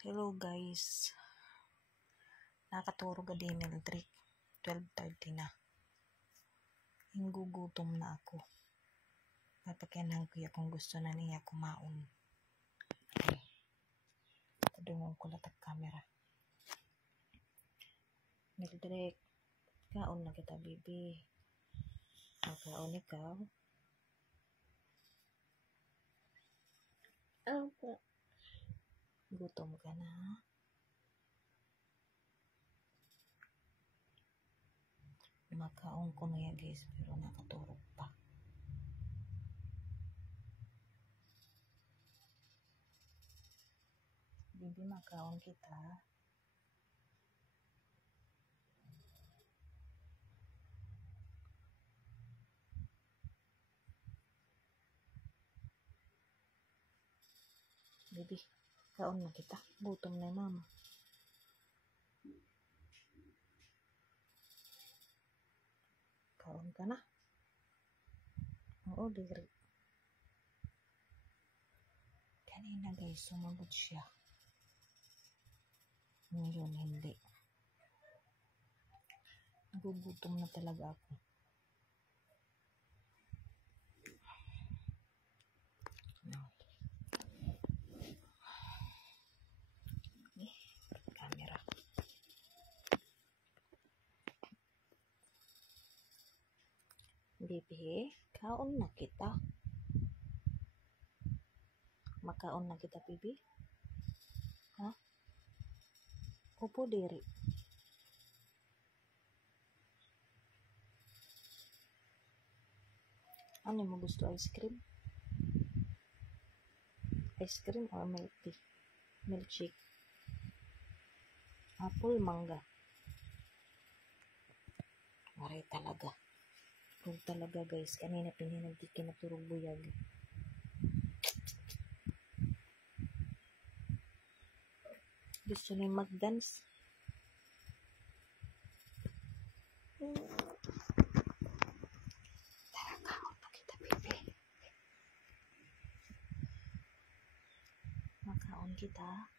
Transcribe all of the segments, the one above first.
Hello guys, nakaturo ka din Eldrick, 12:30 na. Hinggugutom na ako. Papakianang kuya kung gusto na niya kumaon. Okay. Padungong ko latag camera. Eldrick, kaon na kita bibi. Kaon ikaw. Opo. Gutom ka na. Makaon ko na ya guys, pero nakaturog pa. Bibi, makaon kita. Bibi, kaon na kita. Gutom na mama. Kaon ka na. Oo, diri. Kanina guys, sumagot siya. Ngayon, hindi. Nagugutom na talaga ako. No. Camera. Bibi, kaon na kita. Makaon na kita, bibi. Ha? Upo diri. Ano mo gusto? Ice cream? Ice cream or milk tea? Milkshake? Apple, mangga? Maray talaga. Huwag talaga guys. Kanina pininagdikin na turong buyag. Gusto niyo mag-dance? Tara, kaon na kita, bibi. Makaon kita.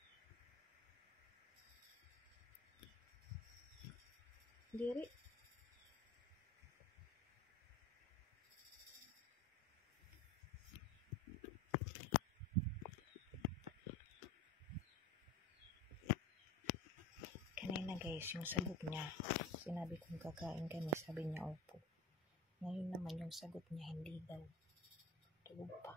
Diri. Kanina guys, yung sagot niya, sinabi kong kakain kami, sabi niya opo. Ngayon naman yung sagot niya, hindi daw. Tulog pa.